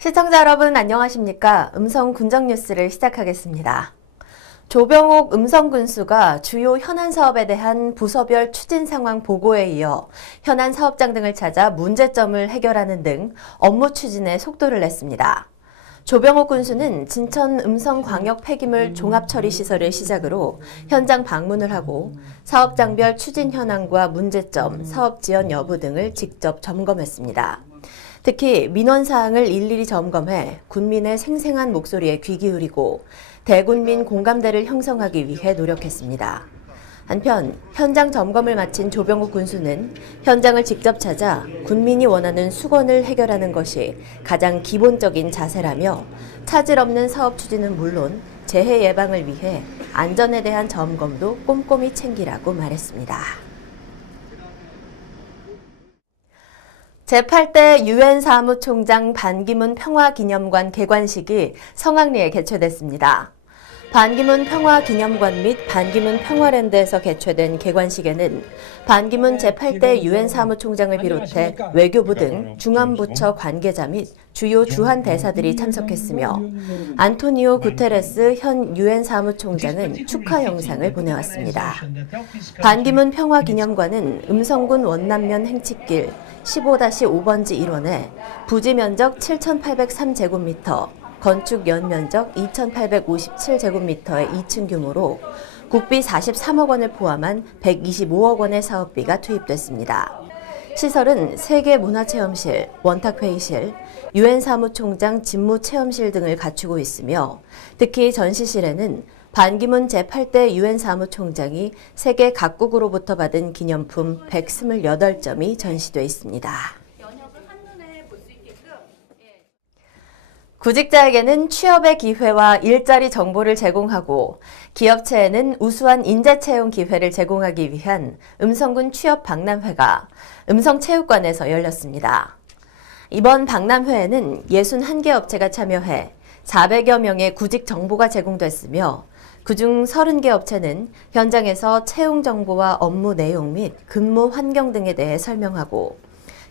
시청자 여러분 안녕하십니까? 음성 군정 뉴스를 시작하겠습니다. 조병옥 음성군수가 주요 현안 사업에 대한 부서별 추진 상황 보고에 이어 현안 사업장 등을 찾아 문제점을 해결하는 등 업무 추진에 속도를 냈습니다. 조병옥 군수는 진천 음성광역 폐기물 종합처리시설을 시작으로 현장 방문을 하고 사업장별 추진 현황과 문제점, 사업 지연 여부 등을 직접 점검했습니다. 특히 민원사항을 일일이 점검해 군민의 생생한 목소리에 귀 기울이고 대군민 공감대를 형성하기 위해 노력했습니다. 한편 현장 점검을 마친 조병옥 군수는 현장을 직접 찾아 군민이 원하는 수건을 해결하는 것이 가장 기본적인 자세라며 차질 없는 사업 추진은 물론 재해 예방을 위해 안전에 대한 점검도 꼼꼼히 챙기라고 말했습니다. 제8대 유엔 사무총장 반기문 평화기념관 개관식이 성황리에 개최됐습니다. 반기문 평화기념관 및 반기문 평화랜드에서 개최된 개관식에는 반기문 제8대 유엔 사무총장을 비롯해 외교부 등 중앙부처 관계자 및 주요 주한 대사들이 참석했으며 안토니오 구테레스 현 유엔 사무총장은 축하 영상을 보내왔습니다. 반기문 평화기념관은 음성군 원남면 행치길 15-5번지 1원에 부지 면적 7,803제곱미터, 건축 연면적 2,857제곱미터의 2층 규모로 국비 43억 원을 포함한 125억 원의 사업비가 투입됐습니다. 시설은 세계문화체험실, 원탁회의실, 유엔 사무총장 집무체험실 등을 갖추고 있으며 특히 전시실에는 반기문 제8대 유엔 사무총장이 세계 각국으로부터 받은 기념품 128점이 전시돼 있습니다. 구직자에게는 취업의 기회와 일자리 정보를 제공하고 기업체에는 우수한 인재 채용 기회를 제공하기 위한 음성군 취업 박람회가 음성체육관에서 열렸습니다. 이번 박람회에는 61개 업체가 참여해 400여 명의 구직 정보가 제공됐으며 그중 30개 업체는 현장에서 채용 정보와 업무 내용 및 근무 환경 등에 대해 설명하고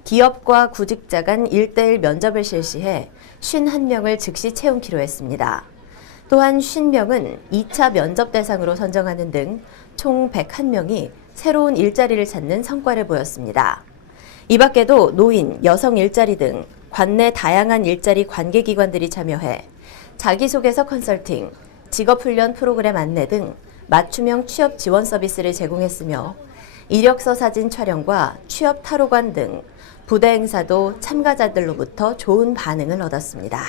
기업과 구직자 간 1:1 면접을 실시해 51명을 즉시 채용키로 했습니다. 또한 50명은 2차 면접 대상으로 선정하는 등 총 101명이 새로운 일자리를 찾는 성과를 보였습니다. 이 밖에도 노인, 여성 일자리 등 관내 다양한 일자리 관계기관들이 참여해 자기소개서 컨설팅, 직업훈련 프로그램 안내 등 맞춤형 취업 지원 서비스를 제공했으며 이력서 사진 촬영과 취업 타로관 등 부대 행사도 참가자들로부터 좋은 반응을 얻었습니다.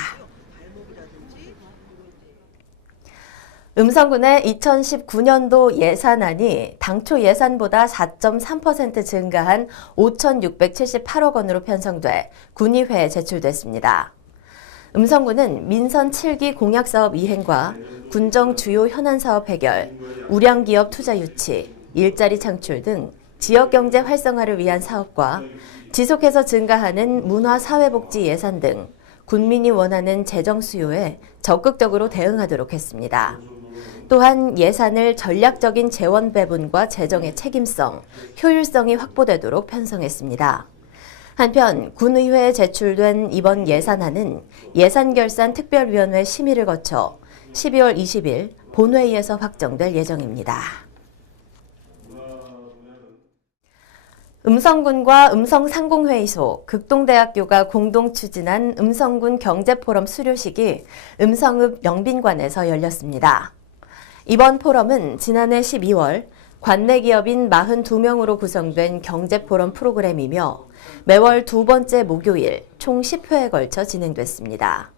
음성군의 2019년도 예산안이 당초 예산보다 4.3% 증가한 5,678억 원으로 편성돼 군의회에 제출됐습니다. 음성군은 민선 7기 공약사업 이행과 군정 주요 현안사업 해결, 우량기업 투자 유치, 일자리 창출 등 지역경제 활성화를 위한 사업과 지속해서 증가하는 문화사회복지 예산 등 군민이 원하는 재정 수요에 적극적으로 대응하도록 했습니다. 또한 예산을 전략적인 재원 배분과 재정의 책임성, 효율성이 확보되도록 편성했습니다. 한편 군의회에 제출된 이번 예산안은 예산결산특별위원회 심의를 거쳐 12월 20일 본회의에서 확정될 예정입니다. 음성군과 음성상공회의소, 극동대학교가 공동 추진한 음성군 경제포럼 수료식이 음성읍 영빈관에서 열렸습니다. 이번 포럼은 지난해 12월 관내 기업인 42명으로 구성된 경제포럼 프로그램이며 매월 두 번째 목요일 총 10회에 걸쳐 진행됐습니다.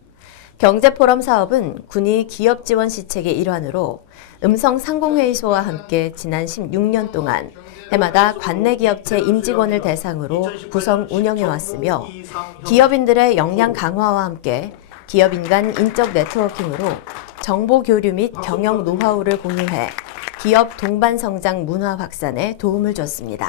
경제포럼 사업은 군이 기업 지원 시책의 일환으로 음성상공회의소와 함께 지난 16년 동안 해마다 관내 기업체 임직원을 대상으로 구성 운영해왔으며 기업인들의 역량 강화와 함께 기업인 간 인적 네트워킹으로 정보 교류 및 경영 노하우를 공유해 기업 동반 성장 문화 확산에 도움을 줬습니다.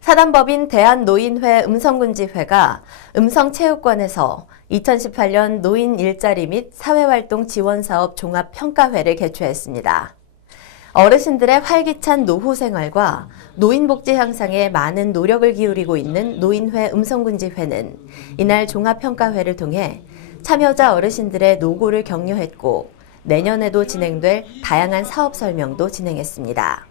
사단법인 대한노인회 음성군지회가 음성체육관에서 2018년 노인 일자리 및 사회활동 지원사업 종합평가회를 개최했습니다. 어르신들의 활기찬 노후 생활과 노인복지 향상에 많은 노력을 기울이고 있는 노인회 음성군지회는 이날 종합평가회를 통해 참여자 어르신들의 노고를 격려했고 내년에도 진행될 다양한 사업 설명도 진행했습니다.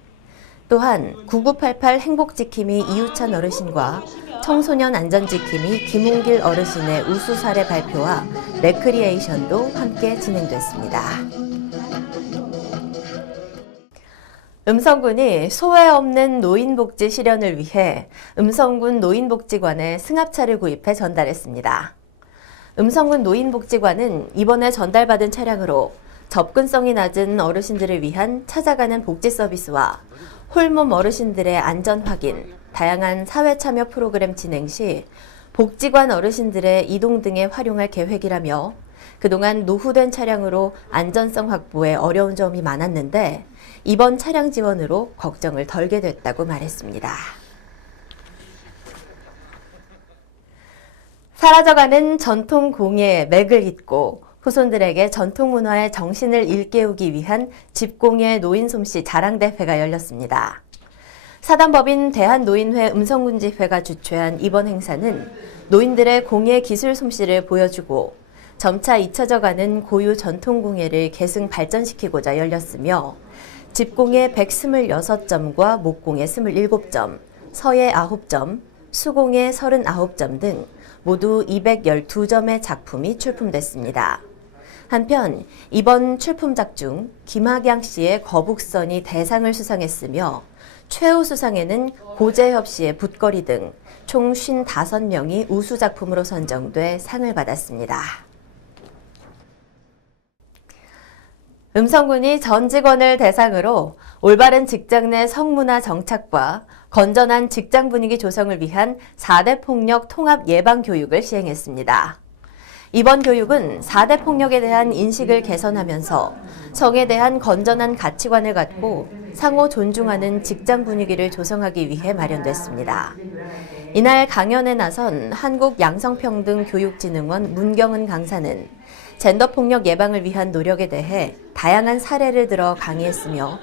또한 9988 행복지킴이 이유찬 어르신과 청소년 안전지킴이 김홍길 어르신의 우수 사례 발표와 레크리에이션도 함께 진행됐습니다. 음성군이 소외 없는 노인복지 실현을 위해 음성군 노인복지관에 승합차를 구입해 전달했습니다. 음성군 노인복지관은 이번에 전달받은 차량으로 접근성이 낮은 어르신들을 위한 찾아가는 복지 서비스와 홀몸 어르신들의 안전 확인, 다양한 사회 참여 프로그램 진행 시 복지관 어르신들의 이동 등에 활용할 계획이라며 그동안 노후된 차량으로 안전성 확보에 어려운 점이 많았는데 이번 차량 지원으로 걱정을 덜게 됐다고 말했습니다. 사라져가는 전통 공예의 맥을 잇고 후손들에게 전통 문화의 정신을 일깨우기 위한 집공예 노인 솜씨 자랑대회가 열렸습니다. 사단법인 대한노인회 음성군지회가 주최한 이번 행사는 노인들의 공예 기술 솜씨를 보여주고 점차 잊혀져가는 고유 전통 공예를 계승 발전시키고자 열렸으며 집공예 126점과 목공예 27점, 서예 9점, 수공예 39점 등 모두 212점의 작품이 출품됐습니다. 한편 이번 출품작 중 김학양 씨의 거북선이 대상을 수상했으며 최우 수상에는 고재협 씨의 붓거리 등 총 55명이 우수작품으로 선정돼 상을 받았습니다. 음성군이 전 직원을 대상으로 올바른 직장 내 성문화 정착과 건전한 직장 분위기 조성을 위한 4대 폭력 통합 예방 교육을 시행했습니다. 이번 교육은 4대 폭력에 대한 인식을 개선하면서 성에 대한 건전한 가치관을 갖고 상호 존중하는 직장 분위기를 조성하기 위해 마련됐습니다. 이날 강연에 나선 한국양성평등교육진흥원 문경은 강사는 젠더폭력 예방을 위한 노력에 대해 다양한 사례를 들어 강의했으며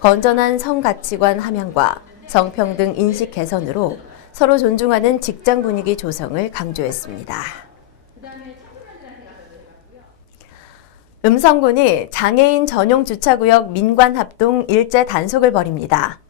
건전한 성가치관 함양과 성평등 인식 개선으로 서로 존중하는 직장 분위기 조성을 강조했습니다. 음성군이 장애인 전용 주차구역 민관합동 일제 단속을 벌입니다.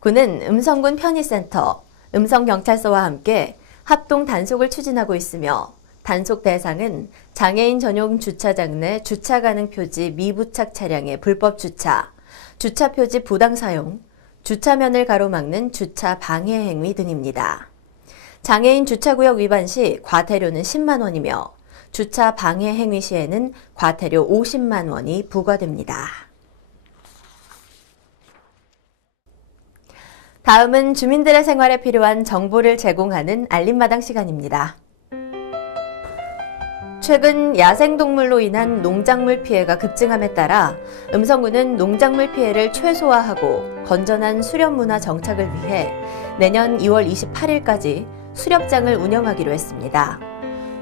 군은 음성군 편의센터, 음성경찰서와 함께 합동 단속을 추진하고 있으며 단속 대상은 장애인 전용 주차장 내 주차 가능 표지 미부착 차량의 불법 주차, 주차 표지 부당 사용, 주차면을 가로막는 주차 방해 행위 등입니다. 장애인 주차구역 위반 시 과태료는 10만 원이며 주차 방해 행위 시에는 과태료 50만 원이 부과됩니다. 다음은 주민들의 생활에 필요한 정보를 제공하는 알림마당 시간입니다. 최근 야생동물로 인한 농작물 피해가 급증함에 따라 음성군은 농작물 피해를 최소화하고 건전한 수렵문화 정착을 위해 내년 2월 28일까지 수렵장을 운영하기로 했습니다.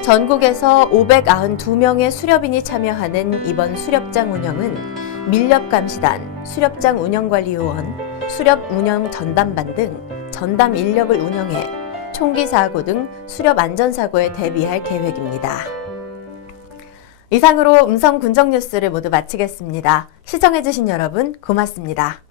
전국에서 592명의 수렵인이 참여하는 이번 수렵장 운영은 밀렵감시단, 수렵장 운영관리요원, 수렵운영전담반 등 전담 인력을 운영해 총기 사고 등 수렵 안전사고에 대비할 계획입니다. 이상으로 음성 군정 뉴스를 모두 마치겠습니다. 시청해주신 여러분 고맙습니다.